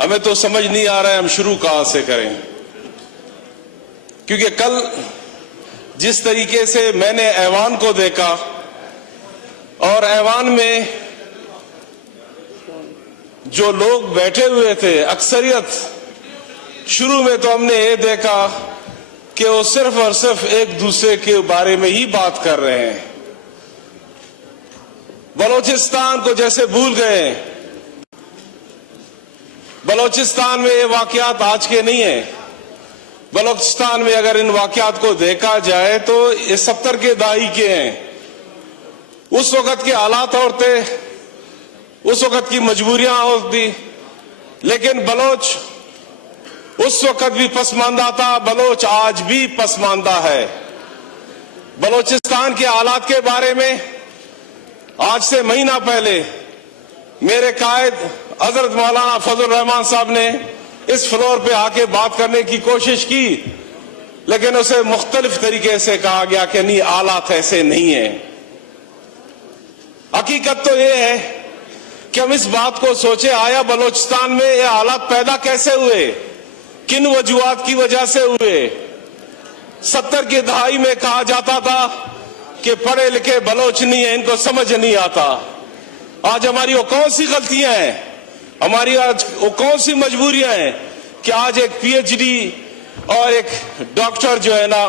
ہمیں تو سمجھ نہیں آ رہا ہے ہم شروع کہاں سے کریں، کیونکہ کل جس طریقے سے میں نے ایوان کو دیکھا اور ایوان میں جو لوگ بیٹھے ہوئے تھے اکثریت، شروع میں تو ہم نے یہ دیکھا کہ وہ صرف اور صرف ایک دوسرے کے بارے میں ہی بات کر رہے ہیں، بلوچستان کو جیسے بھول گئے ہیں۔ بلوچستان میں یہ واقعات آج کے نہیں ہیں، بلوچستان میں اگر ان واقعات کو دیکھا جائے تو یہ 70 کے دہائی کے ہیں۔ اس وقت کے حالات اور تھے، اس وقت کی مجبوریاں ہوتی، لیکن بلوچ اس وقت بھی پسماندہ تھا، بلوچ آج بھی پسماندہ ہے۔ بلوچستان کے حالات کے بارے میں آج سے مہینہ پہلے میرے قائد حضرت مولانا فضل الرحمان صاحب نے اس فلور پہ آ کے بات کرنے کی کوشش کی، لیکن اسے مختلف طریقے سے کہا گیا کہ نہیں، حالات ایسے نہیں ہیں۔ حقیقت تو یہ ہے کہ ہم اس بات کو سوچے، آیا بلوچستان میں یہ حالات پیدا کیسے ہوئے، کن وجوہات کی وجہ سے ہوئے؟ 70 کی دہائی میں کہا جاتا تھا کہ پڑھے لکھے بلوچ نہیں ہیں، ان کو سمجھ نہیں آتا۔ آج ہماری وہ کون سی غلطیاں ہیں، ہماری آج وہ کون سی مجبوریاں ہیں کہ آج ایک پی ایچ ڈی اور ایک ڈاکٹر جو ہے نا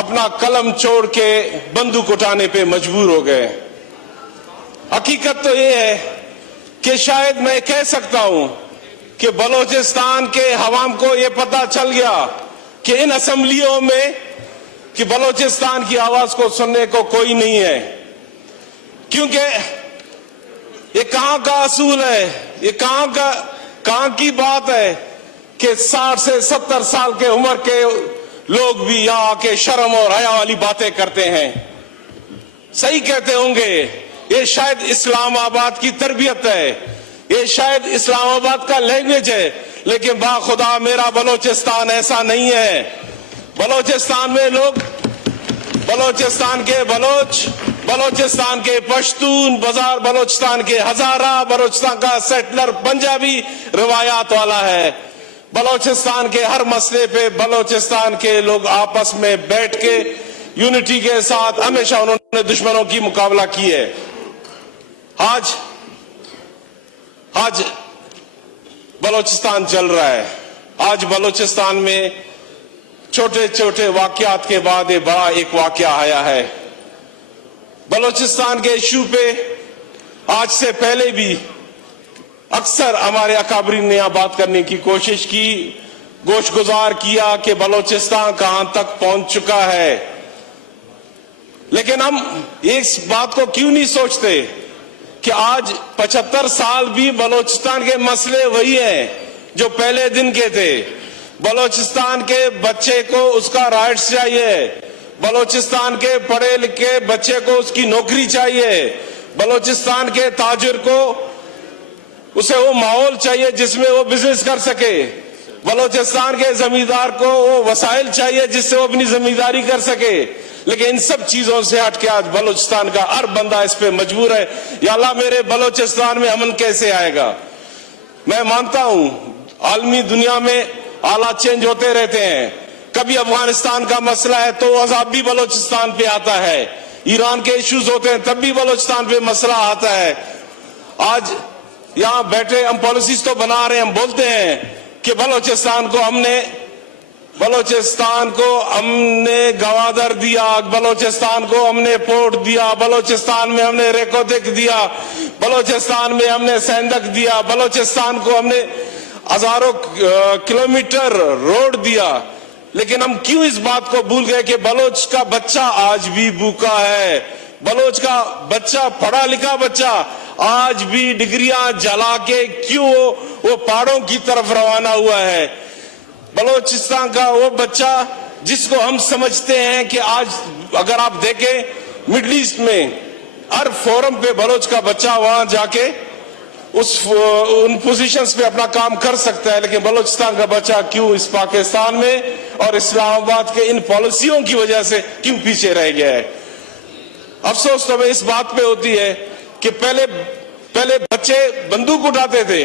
اپنا قلم چھوڑ کے بندوق اٹھانے پہ مجبور ہو گئے۔ حقیقت تو یہ ہے کہ شاید میں کہہ سکتا ہوں کہ بلوچستان کے عوام کو یہ پتہ چل گیا کہ ان اسمبلیوں میں کہ بلوچستان کی آواز کو سننے کو کوئی نہیں ہے، کیونکہ یہ کہاں کا اصول ہے، یہ کہاں کی بات ہے کہ 60 سے 70 سال کے عمر کے لوگ بھی یہاں کے شرم اور حیا والی باتیں کرتے ہیں۔ صحیح کہتے ہوں گے، یہ شاید اسلام آباد کی تربیت ہے، یہ شاید اسلام آباد کا لینگویج ہے، لیکن با خدا میرا بلوچستان ایسا نہیں ہے۔ بلوچستان میں لوگ، بلوچستان کے بلوچ، بلوچستان کے پشتون، بازار بلوچستان کے ہزارہ، بلوچستان کا سیٹلر پنجابی روایات والا ہے۔ بلوچستان کے ہر مسئلے پہ بلوچستان کے لوگ آپس میں بیٹھ کے یونٹی کے ساتھ ہمیشہ انہوں نے دشمنوں کی مقابلہ کی ہے۔ آج بلوچستان چل رہا ہے، آج بلوچستان میں چھوٹے چھوٹے واقعات کے بعد یہ بڑا ایک واقعہ آیا ہے۔ بلوچستان کے ایشو پہ آج سے پہلے بھی اکثر ہمارے اکابرین نے یہاں بات کرنے کی کوشش کی، گوش گزار کیا کہ بلوچستان کہاں تک پہنچ چکا ہے، لیکن ہم اس بات کو کیوں نہیں سوچتے کہ آج 75 سال بھی بلوچستان کے مسئلے وہی ہیں جو پہلے دن کے تھے۔ بلوچستان کے بچے کو اس کا رائٹس چاہیے، بلوچستان کے پڑھے لکھے بچے کو اس کی نوکری چاہیے، بلوچستان کے تاجر کو اسے وہ ماحول چاہیے جس میں وہ بزنس کر سکے، بلوچستان کے زمیندار کو وہ وسائل چاہیے جس سے وہ اپنی زمینداری کر سکے۔ لیکن ان سب چیزوں سے ہٹ کے آج بلوچستان کا ہر بندہ اس پہ مجبور ہے، یا اللہ میرے بلوچستان میں امن کیسے آئے گا؟ میں مانتا ہوں عالمی دنیا میں حالات چینج ہوتے رہتے ہیں، کبھی افغانستان کا مسئلہ ہے تو عذاب بھی بلوچستان پہ آتا ہے، ایران کے ایشوز ہوتے ہیں تب بھی بلوچستان پہ مسئلہ آتا ہے۔ آج یہاں بیٹھے ہم پالیسیز تو بنا رہے ہیں، ہم بولتے ہیں کہ بلوچستان کو ہم نے گوادر دیا، بلوچستان کو ہم نے پورٹ دیا، بلوچستان میں ہم نے ریکودک دیا، بلوچستان میں ہم نے سیندک دیا، بلوچستان کو ہم نے ہزاروں کلومیٹر روڈ دیا، لیکن ہم کیوں اس بات کو بھول گئے کہ بلوچ کا بچہ آج بھی بھوکا ہے، بلوچ کا بچہ، پڑھا لکھا بچہ آج بھی ڈگریاں جلا کے کیوں وہ پہاڑوں کی طرف روانہ ہوا ہے؟ بلوچستان کا وہ بچہ جس کو ہم سمجھتے ہیں کہ آج اگر آپ دیکھیں مڈل ایسٹ میں ہر فورم پہ بلوچ کا بچہ وہاں جا کے ان پوزیشنز پہ اپنا کام کر سکتا ہے، لیکن بلوچستان کا بچہ کیوں اس پاکستان میں اور اسلام آباد کے ان پالیسیوں کی وجہ سے کیوں پیچھے رہ گیا ہے؟ افسوس تو ہمیں اس بات پہ ہوتی ہے کہ پہلے بچے بندوق اٹھاتے تھے،